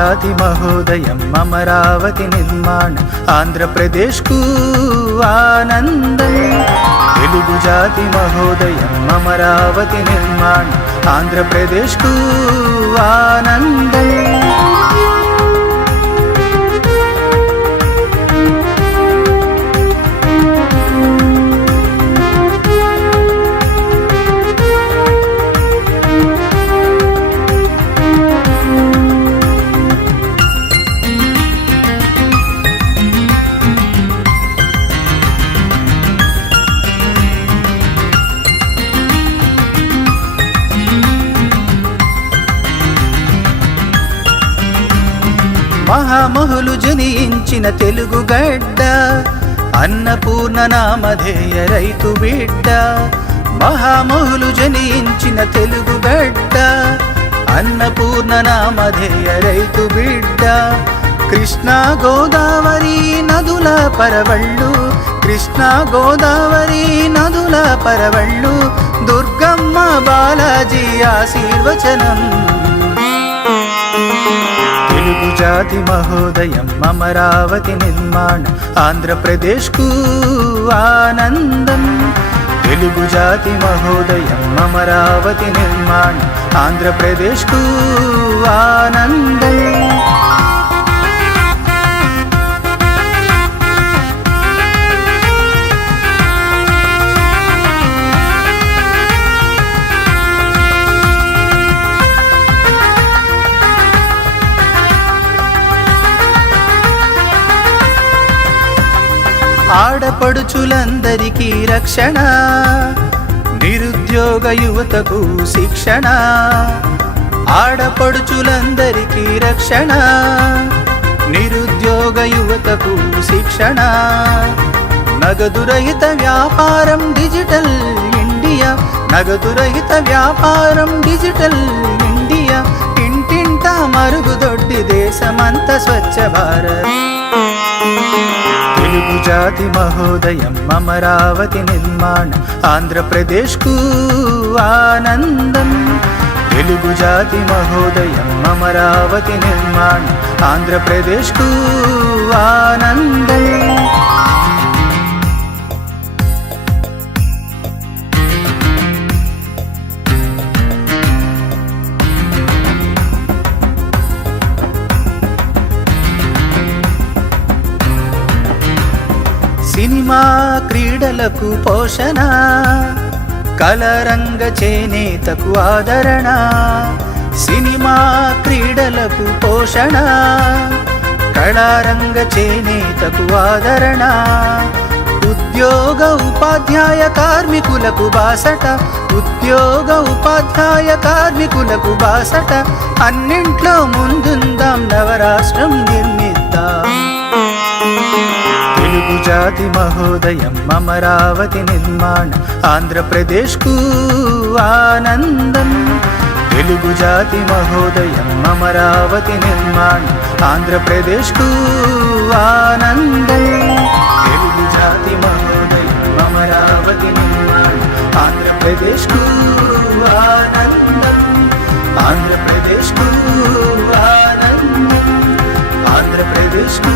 జాతి మహోదయం అమరావతి నిర్మాణ ఆంధ్రప్రదేశ్కు ఆనందం. తెలుగు జాతి మహోదయం అమరావతి నిర్మాణ ఆంధ్రప్రదేశ్కు ఆనందం. మహామహులు జనించిన తెలుగు గడ్డ, అన్నపూర్ణ నామధేయ రైతు బిడ్డ. మహామహులు జనించిన తెలుగు గడ్డ, అన్నపూర్ణ నామధేయ రైతు బిడ్డ. కృష్ణా గోదావరి నదుల పరవళ్ళు, కృష్ణా గోదావరి నదుల పరవళ్ళు, దుర్గమ్మ బాలాజీ ఆశీర్వచనం. తెలుగు జాతి మహోదయం అమరావతి నిర్మాణ ఆంధ్రప్రదేశ్కు ఆనందం. తెలుగు జాతి మహోదయం అమరావతి నిర్మాణ ఆంధ్రప్రదేశ్కు ఆనందం. ఆడపడుచులందరికీ రక్షణ, నిరుద్యోగ యువతకు శిక్షణ. ఆడపడుచులందరికీ రక్షణ, నిరుద్యోగ యువతకు శిక్షణ. నగదు రహిత వ్యాపారం డిజిటల్ ఇండియా, నగదు రహిత వ్యాపారం డిజిటల్ ఇండియా. ఇంటింట మరుగుదొడ్డి దేశమంత స్వచ్ఛ భారత్. తెలుగు జాతి మహోదయం అమరావతి నిర్మాణ ఆంధ్రప్రదేశ్కు ఆనందం. తెలుగు జాతి మహోదయం అమరావతి నిర్మాణ ఆంధ్రప్రదేశ్కు ఆనందం. సినిమా క్రీడలకు పోషణ, కళరంగ చేనేతకు ఆదరణ. సినిమా క్రీడలకు పోషణ, కళారంగ చేనేతకు ఆదరణ. ఉద్యోగ ఉపాధ్యాయ కార్మికులకు బాసట, ఉద్యోగ ఉపాధ్యాయ కార్మికులకు బాసట. అన్నింట్లో ముందుందాం, నవరాష్ట్రం నిర్మిద్దాం. తెలుగు జాతి మహోదయం అమరావతి నిర్మాణ ఆంధ్రప్రదేశ్కు ఆనందం. తెలుగు జాతి మహోదయం అమరావతి నిర్మాణ ఆంధ్రప్రదేశ్కు ఆనందం. తెలుగు జాతి మహోదయం అమరావతి నిర్మాణ ఆంధ్రప్రదేశ్కు ఆనందం. ఆంధ్రప్రదేశ్కు ఆనందం. ఆంధ్రప్రదేశ్కు